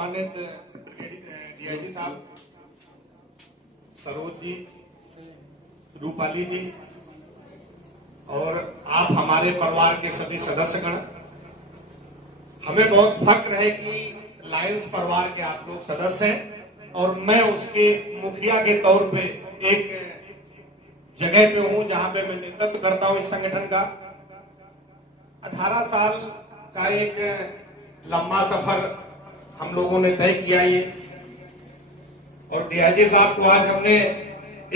सम्मानित डीआईजी साहब, सरोज जी, रूपाली जी और आप हमारे परिवार के सभी सदस्यगण, हमें बहुत फक्र है कि लायंस परिवार के आप लोग सदस्य हैं और मैं उसके मुखिया के तौर पे एक जगह पे हूं जहां पे मैं नेतृत्व करता हूं इस संगठन का। 18 साल का एक लंबा सफर हम लोगों ने तय किया ये, और डीआईजी साहब को आज हमने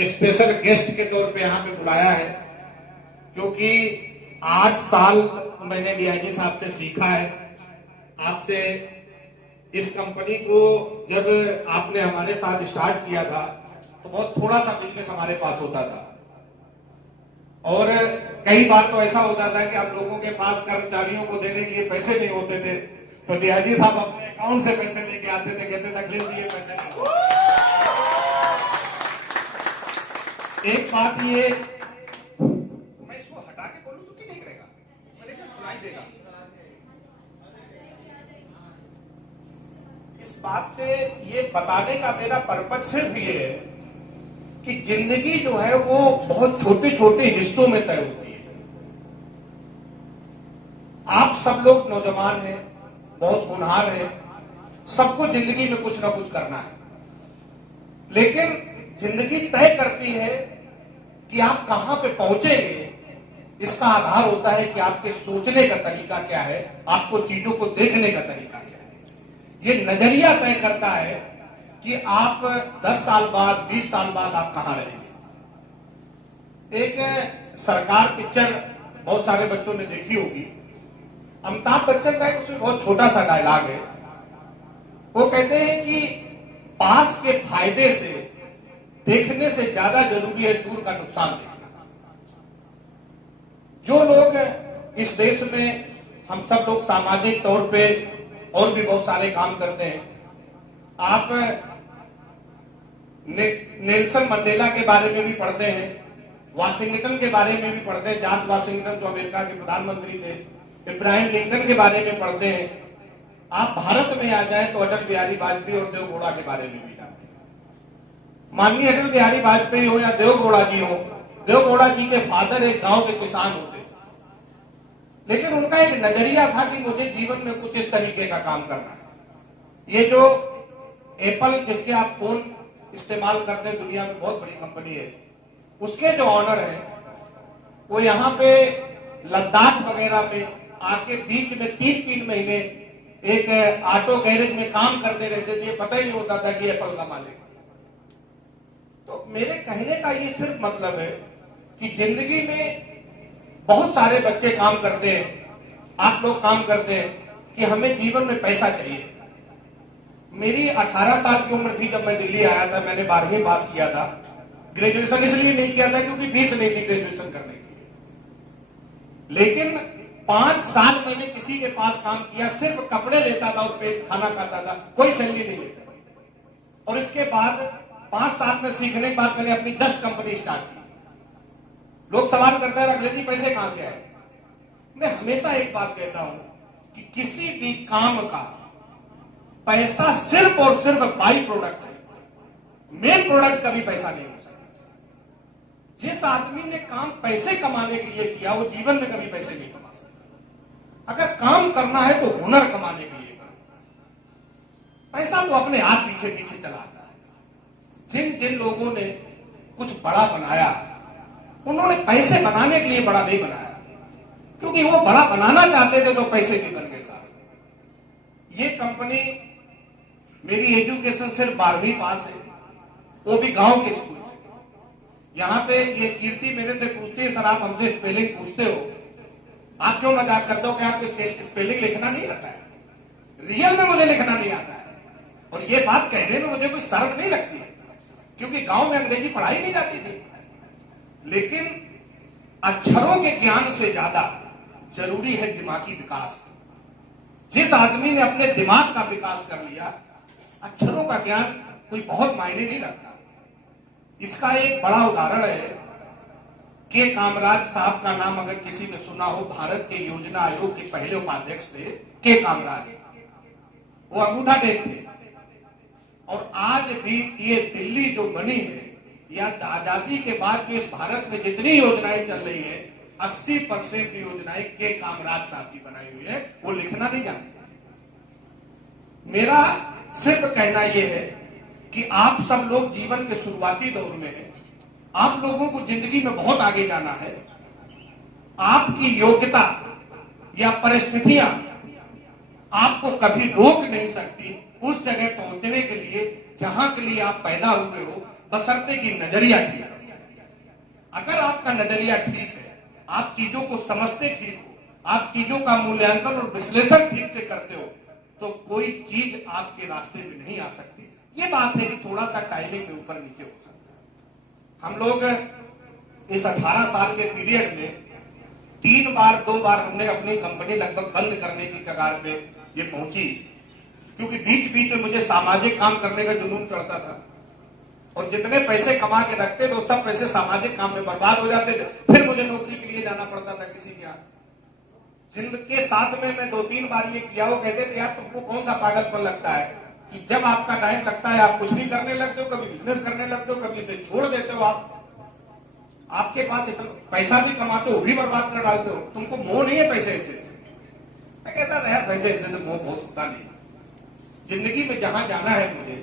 स्पेशल गेस्ट के तौर पे यहाँ पे बुलाया है क्योंकि 8 साल मैंने डीआईजी साहब से सीखा है। आपसे इस कंपनी को जब आपने हमारे साथ स्टार्ट किया था तो बहुत थोड़ा सा बिजनेस हमारे पास होता था और कई बार तो ऐसा होता था कि आप लोगों के पास कर्मचारियों को देने के लिए पैसे नहीं होते थे, तो डीआईजी साहब अपने अकाउंट से पैसे लेके आते थे, कहते थे अखिलेश जी ये पैसे नहीं। एक बात ये, मैं इसको हटा के बोलूं तो ठीक रहेगा, मेरे को सुनाई देगा। इस बात से ये बताने का मेरा पर्पज सिर्फ ये है कि जिंदगी जो है वो बहुत छोटे छोटे हिस्सों में तय होती है। आप सब लोग नौजवान हैं, बहुत होनहार हैं, सबको जिंदगी में कुछ ना कुछ करना है, लेकिन जिंदगी तय करती है कि आप कहां पे पहुंचेंगे। इसका आधार होता है कि आपके सोचने का तरीका क्या है, आपको चीजों को देखने का तरीका क्या है। ये नजरिया तय करता है कि आप 10 साल बाद, 20 साल बाद आप कहां रहेंगे। एक सरकार पिक्चर बहुत सारे बच्चों ने देखी होगी, अमिताभ बच्चन का उसमें बहुत छोटा सा डायलॉग है। वो कहते हैं कि पास के फायदे से देखने से ज्यादा जरूरी है दूर का नुकसान देखना। जो लोग इस देश में, हम सब लोग सामाजिक तौर पे और भी बहुत सारे काम करते हैं। आप नेल्सन मंडेला के बारे में भी पढ़ते हैं, वाशिंगटन के बारे में भी पढ़ते हैं, जॉर्ज वाशिंगटन जो अमेरिका के प्रधानमंत्री थे, इब्राहिम लिंकन के बारे में पढ़ते हैं। आप भारत में आ जाए तो अटल बिहारी वाजपेयी और देवगौड़ा के बारे में भी जानते हैं। माननीय अटल बिहारी वाजपेयी हो या देवगौड़ा जी हो, देवगौड़ा जी के फादर एक गांव के किसान होते, लेकिन उनका एक नजरिया था कि मुझे जीवन में कुछ इस तरीके का काम करना है। ये जो एप्पल जिसके आप फोन इस्तेमाल करते हैं, दुनिया में बहुत बड़ी कंपनी है, उसके जो ऑनर हैं वो यहाँ पे लद्दाख वगैरह में आके बीच में 3-3 महीने एक ऑटो गैरेज में काम करते रहते थे, पता ही नहीं होता था कि एप्पल का मालिक। तो मेरे कहने का ये सिर्फ मतलब है कि जिंदगी में बहुत सारे बच्चे काम करते हैं, आप लोग काम करते हैं कि हमें जीवन में पैसा चाहिए। मेरी 18 साल की उम्र थी जब मैं दिल्ली आया था, मैंने 12वीं पास किया था। ग्रेजुएशन इसलिए नहीं किया था क्योंकि फीस नहीं थी ग्रेजुएशन करने की, लेकिन 5 साल मैंने किसी के पास काम किया, सिर्फ कपड़े लेता था और पेट खाना खाता था, कोई सैलरी नहीं लेता था। और इसके बाद 5 साल में सीखने के बाद मैंने अपनी जस्ट कंपनी स्टार्ट की। लोग सवाल करते हैं अखिलेश जी पैसे कहां से आए। मैं हमेशा एक बात कहता हूं कि किसी भी काम का पैसा सिर्फ और सिर्फ बाई प्रोडक्ट है, मेन प्रोडक्ट कभी पैसा नहीं हो सकता। जिस आदमी ने काम पैसे कमाने के लिए किया वो जीवन में कभी पैसे नहीं कमा सकता। अगर काम करना है तो हुनर कमाने के लिए करना। पैसा तो अपने आप पीछे पीछे चला आता है। जिन जिन लोगों ने कुछ बड़ा बनाया, उन्होंने पैसे बनाने के लिए बड़ा नहीं बनाया, क्योंकि वो बड़ा बनाना चाहते थे तो पैसे भी बन गए साथ। ये कंपनी, मेरी एजुकेशन सिर्फ 12वीं पास है, वो भी गांव के स्कूल से। यहाँ पे ये कीर्ति मेरे से पूछती है, सर आप हमसे स्पेलिंग पूछते हो, आप क्यों मजाक करते हो कि आपको स्पेलिंग लिखना नहीं आता है। रियल में मुझे लिखना नहीं आता है, और ये बात कहने में मुझे कोई शर्म नहीं लगती है, क्योंकि गांव में अंग्रेजी पढ़ाई नहीं जाती थी। लेकिन अक्षरों के ज्ञान से ज्यादा जरूरी है दिमागी विकास। जिस आदमी ने अपने दिमाग का विकास कर लिया, अक्षरों का ज्ञान कोई बहुत मायने नहीं रखता। इसका एक बड़ा उदाहरण है, के कामराज साहब का नाम अगर किसी ने सुना हो, भारत के योजना आयोग के पहले उपाध्यक्ष थे के कामराज। वो अंगूठा टेक थे, और आज भी ये दिल्ली जो बनी है, या आजादी के बाद जो इस भारत में जितनी योजनाएं चल रही है, 80% योजनाएं के कामराज साहब की बनाई हुई है, वो लिखना नहीं जानते। मेरा सिर्फ कहना यह है कि आप सब लोग जीवन के शुरुआती दौर में हैं, आप लोगों को जिंदगी में बहुत आगे जाना है। आपकी योग्यता या परिस्थितियां आपको कभी रोक नहीं सकती उस जगह पहुंचने के लिए जहां के लिए आप पैदा हुए हो, बशर्ते कि नजरिया ठीक है। अगर आपका नजरिया ठीक है, आप चीजों को समझते ठीक हो, आप चीजों का मूल्यांकन और विश्लेषण ठीक से करते हो, तो कोई चीज आपके रास्ते में नहीं आ सकती। ये बात है कि थोड़ा सा टाइमिंग में ऊपर नीचे हो सकता है। हम लोग इस 18 साल के पीरियड में 2 बार हमने अपनी कंपनी लगभग बंद करने की कगार पे ये पहुंची, क्योंकि बीच बीच में मुझे सामाजिक काम करने का जुनून चढ़ता था, और जितने पैसे कमा के रखते थे वो सब पैसे सामाजिक काम में बर्बाद हो जाते थे। फिर मुझे नौकरी के लिए जाना पड़ता था किसी के यहाँ। जिनके साथ में मैं 2-3 बार ये किया, वो कहते थे यार तुमको कौन सा पागलपन लगता है कि जब आपका टाइम लगता है आप कुछ भी करने लगते हो, कभी बिजनेस करने लगते हो, कभी इसे छोड़ देते हो। आपके पास इतना पैसा भी कमाते हो, वो भी बर्बाद कर डालते हो, तुमको मोह नहीं है पैसे से। मैं कहता था यार पैसे ऐसे मोह बहुत होता नहीं। जिंदगी में जहां जाना है मुझे,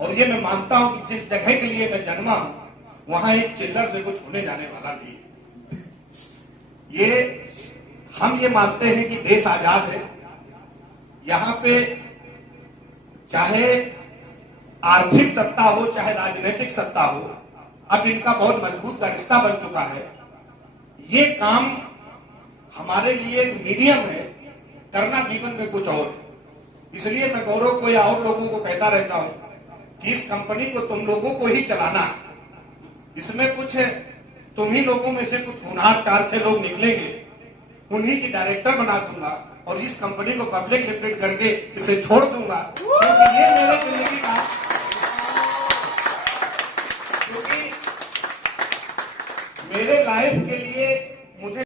और ये मैं मानता हूं कि जिस जगह के लिए मैं जन्मा हूं, वहां एक चिल्लर से कुछ होने जाने वाला नहीं। ये हम ये मानते हैं कि देश आजाद है, यहां पे चाहे आर्थिक सत्ता हो चाहे राजनीतिक सत्ता हो, अब इनका बहुत मजबूत का रिश्ता बन चुका है। ये काम हमारे लिए एक मीडियम है, करना जीवन में कुछ और है। इसलिए मैं गौरव को या और लोगों को कहता रहता हूं कि इस कंपनी को तुम लोगों को ही चलाना है। इसमें कुछ तुम ही लोगों में से कुछ होनहार 4-6 लोग निकलेंगे, उन्हीं की डायरेक्टर बना दूंगा और इस कंपनी को पब्लिक लिमिटेड करके इसे छोड़ दूंगा, क्योंकि ये मेरे जिंदगी का, क्योंकि मेरे लाइफ के लिए मुझे